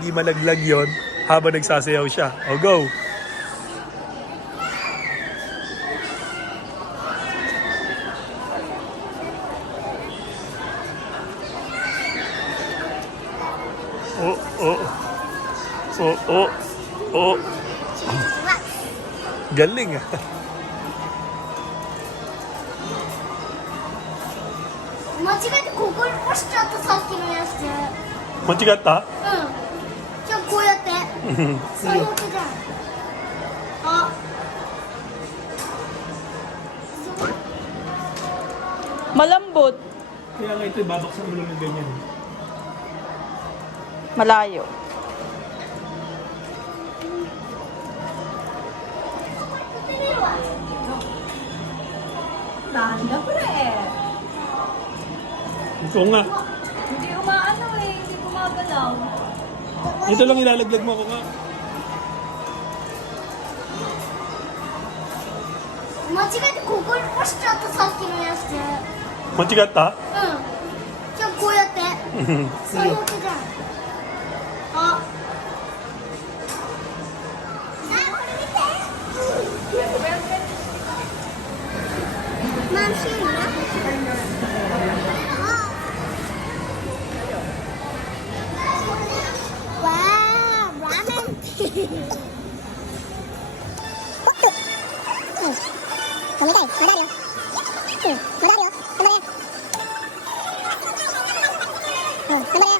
hindi malaglag yon habang nagsasayaw siya. O, go! Oh, oh. Oh, oh. Oh. Galing ah. 間違えてここに干しちゃったさっきのやつ。間違った？うん。じゃあこうやって。最悪じゃん。あ。Malambot. Kaya nga ito, babaksan mo lang ng ganyan. Malayo. Tanda pre. Ito nga. Hindi umaano eh, hindi gumagalaw. Ito lang ilalaglag mo ako nga. 間違えてここに干しちゃったさっきのやつ。間違った？うん。じゃあこうやって。最悪じゃん。あ。Mamsi na? Wow, ramen. 止めたい。まだあるよ。まだあるよ。頑張れ。頑張れ。